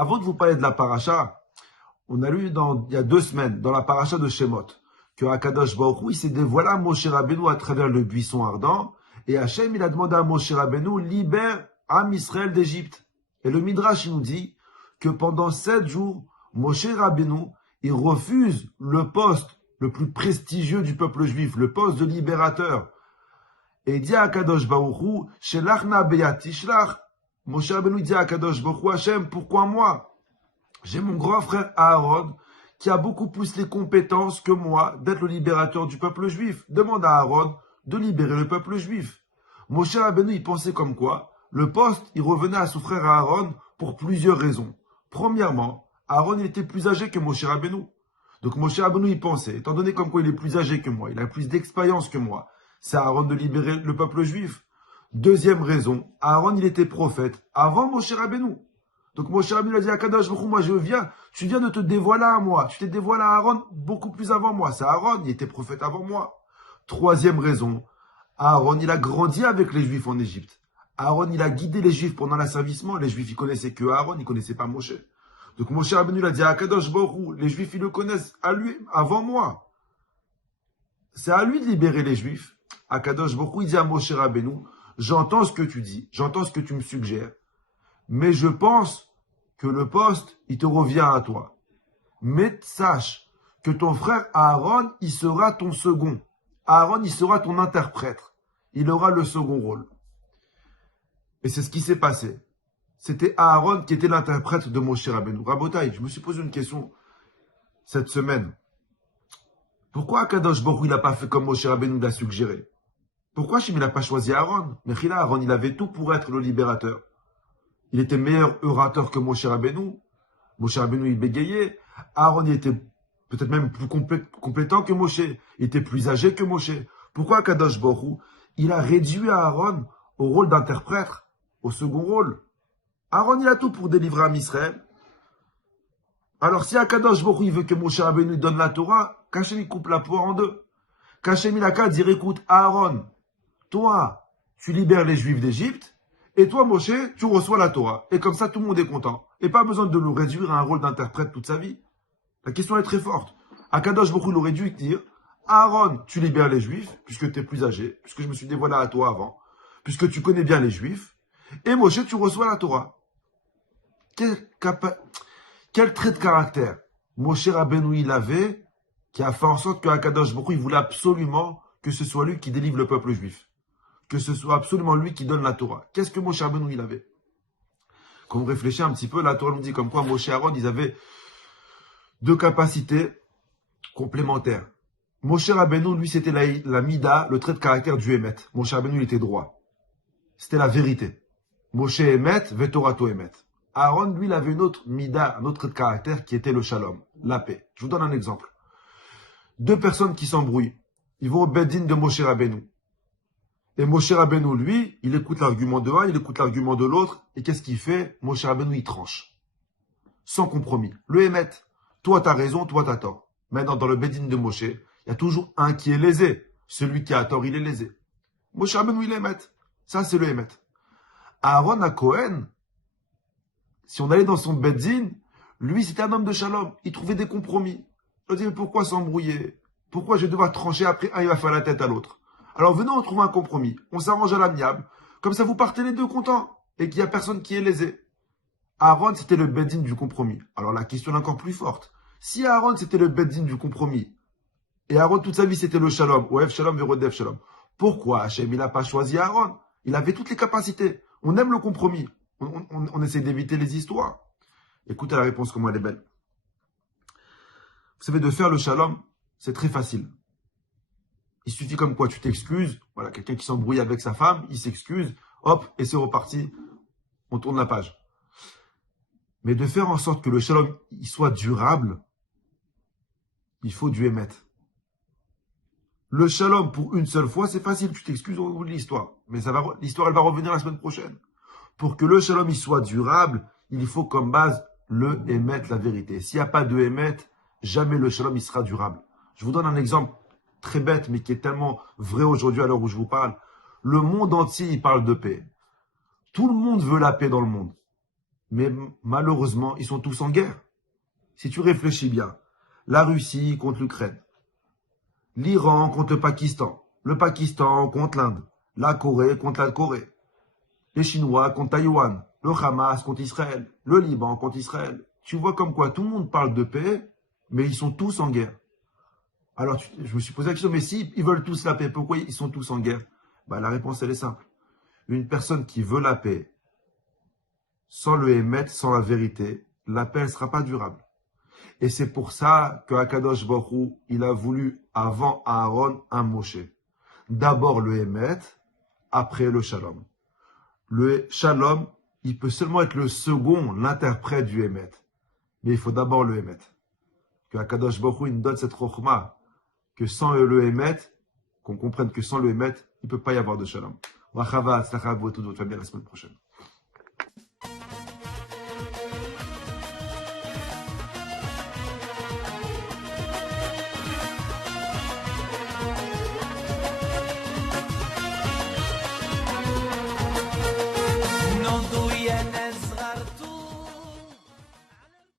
Avant de vous parler de la paracha, on a lu il y a 2 semaines, dans la paracha de Shemot, que Akadosh Baruch Hu, il s'est dévoilé à Moshe Rabbeinu à travers le buisson ardent, et Hachem, il a demandé à Moshe Rabbeinu, libère Am Israël d'Égypte. Et le Midrash, il nous dit que pendant 7 jours, Moshe Rabbeinu, il refuse le poste le plus prestigieux du peuple juif, le poste de libérateur. Et il dit à Akadosh Baruch Hu, Shelach na beyati shlach. Moshe Rabbeinu dit à Akadosh Baruch Hu, Hachem, pourquoi moi? J'ai mon grand frère Aaron qui a beaucoup plus les compétences que moi d'être le libérateur du peuple juif. Demande à Aaron de libérer le peuple juif. Moshe Rabbeinu, il pensait comme quoi le poste, il revenait à son frère Aaron pour plusieurs raisons. Premièrement, Aaron, il était plus âgé que Moshe Rabbeinu. Donc Moshe Rabbeinu, il pensait, étant donné comme quoi il est plus âgé que moi, il a plus d'expérience que moi, c'est à Aaron de libérer le peuple juif. Deuxième raison, Aaron, il était prophète avant Moshe Rabbeinu. Donc Moshe Rabbeinu a dit à Kadosh Baruch Hu, moi tu viens de te dévoiler à moi, tu t'es dévoilé à Aaron beaucoup plus avant moi. C'est Aaron, il était prophète avant moi. Troisième raison, Aaron, il a grandi avec les Juifs en Égypte. Aaron, il a guidé les Juifs pendant l'asservissement. Les Juifs, ils connaissaient que Aaron, ils connaissaient pas Moshe. Donc Moshe Rabbeinu a dit à Kadosh Baruch Hu, les Juifs, ils le connaissent à lui, avant moi. C'est à lui de libérer les Juifs. À Kadosh Baruch Hu, il dit à Moshe Rabbeinu, j'entends ce que tu dis, j'entends ce que tu me suggères, mais je pense que le poste, il te revient à toi. Mais sache que ton frère Aaron, il sera ton second. Aaron, il sera ton interprète. Il aura le second rôle. Et c'est ce qui s'est passé. C'était Aaron qui était l'interprète de Moshe Rabbeinu. Rabotai, je me suis posé une question cette semaine. Pourquoi Akadosh Baruch Hu, il n'a pas fait comme Moshe Rabbeinu l'a suggéré? Pourquoi Hachem, il n'a pas choisi Aaron? Mais Aaron, il avait tout pour être le libérateur. Il était meilleur orateur que Moshe Rabbeinu. Moshe Rabbeinu, il bégayait. Aaron, il était peut-être même plus compétent que Moshe. Il était plus âgé que Moshe. Pourquoi Kadosh Baruch Hu, il a réduit Aaron au rôle d'interprète, au second rôle? Aaron, il a tout pour délivrer Am Israël. Alors, si Akadosh Baruch Hu, il veut que Moshe Rabbeinu donne la Torah, qu'Hachem, il coupe la poire en deux. Qu'Hachem, il a qu'à dire, écoute, Aaron, toi, tu libères les Juifs d'Égypte. Et toi, Moshe, tu reçois la Torah. Et comme ça, tout le monde est content. Et pas besoin de le réduire à un rôle d'interprète toute sa vie. La question est très forte. Akadosh Baruch Hu, il aurait dû dire, Aaron, tu libères les Juifs, puisque tu es plus âgé, puisque je me suis dévoilé à toi avant, puisque tu connais bien les Juifs. Et Moshe, tu reçois la Torah. Quel trait de caractère Moshe Rabbeinu, il avait, qui a fait en sorte que Akadosh Baruch Hu, il voulait absolument que ce soit lui qui délivre le peuple juif. Que ce soit absolument lui qui donne la Torah. Qu'est-ce que Moshe Rabbeinu, il avait? Quand on réfléchit un petit peu, la Torah nous dit comme quoi Moshe et Aaron, ils avaient 2 capacités complémentaires. Moshe Rabbeinu, lui, c'était la mida, le trait de caractère du Emet. Moshe Rabbeinu, il était droit. C'était la vérité. Moshe Emet, Vetorato Emet. Aaron, lui, il avait une autre mida, un autre trait de caractère qui était le shalom, la paix. Je vous donne un exemple. 2 personnes qui s'embrouillent. Ils vont au Beddin de Moshe Rabbeinu. Et Moshe Rabbeinu, lui, il écoute l'argument de un, il écoute l'argument de l'autre. Et qu'est-ce qu'il fait? Moshe Rabbeinu, il tranche. Sans compromis. Le Emet. Toi, t'as raison, toi, t'as tort. Maintenant, dans le Beddin de Moshe, il y a toujours un qui est lésé. Celui qui a tort, il est lésé. Moshe Rabbeinu, il est Emet. Ça, c'est le Emet. Aaron à Cohen, si on allait dans son Beddin, lui, c'était un homme de shalom. Il trouvait des compromis. Il dit, mais pourquoi s'embrouiller? Pourquoi je vais devoir trancher après un, il va faire la tête à l'autre? Alors venons, on trouve un compromis. On s'arrange à l'amiable. Comme ça, vous partez les 2 contents. Et qu'il n'y a personne qui est lésé. Aaron, c'était le Beddin du compromis. Alors la question est encore plus forte. Si Aaron, c'était le Beddin du compromis, et Aaron, toute sa vie, c'était le shalom, Oev shalom, Verodev shalom, pourquoi Hachem, il n'a pas choisi Aaron? Il avait toutes les capacités. On aime le compromis. On essaie d'éviter les histoires. Écoutez la réponse, comment elle est belle. Vous savez, de faire le shalom, c'est très facile. Il suffit comme quoi tu t'excuses. Voilà, quelqu'un qui s'embrouille avec sa femme, il s'excuse, hop, et c'est reparti. On tourne la page. Mais de faire en sorte que le shalom il soit durable, il faut du émet. Le shalom pour une seule fois, c'est facile. Tu t'excuses, on oublie l'histoire. Mais l'histoire, elle va revenir la semaine prochaine. Pour que le shalom il soit durable, il faut comme base le émet, la vérité. S'il n'y a pas de émet, jamais le shalom il sera durable. Je vous donne un exemple très bête, mais qui est tellement vrai aujourd'hui à l'heure où je vous parle. Le monde entier, il parle de paix. Tout le monde veut la paix dans le monde. Mais malheureusement, ils sont tous en guerre. Si tu réfléchis bien, la Russie contre l'Ukraine, l'Iran contre le Pakistan contre l'Inde, la Corée contre la Corée, les Chinois contre Taïwan, le Hamas contre Israël, le Liban contre Israël. Tu vois comme quoi tout le monde parle de paix, mais ils sont tous en guerre. Alors je me suis posé la question, mais si ils veulent tous la paix, pourquoi ils sont tous en guerre? La réponse elle est simple. Une personne qui veut la paix, sans le émettre, sans la vérité, la paix ne sera pas durable. Et c'est pour ça que Akadosh Baruch Hu, il a voulu, avant Aaron, un Moshe. D'abord le Hémet, après le Shalom. Le Shalom, il peut seulement être le second, l'interprète du Hémet. Mais il faut d'abord le Hémet. Que Akadosh Baruch Hu, il nous donne cette rochma, que sans le Hémet, qu'on comprenne que sans le Hémet, il ne peut pas y avoir de Shalom. Wachava, tzlacha, votre famille la semaine prochaine.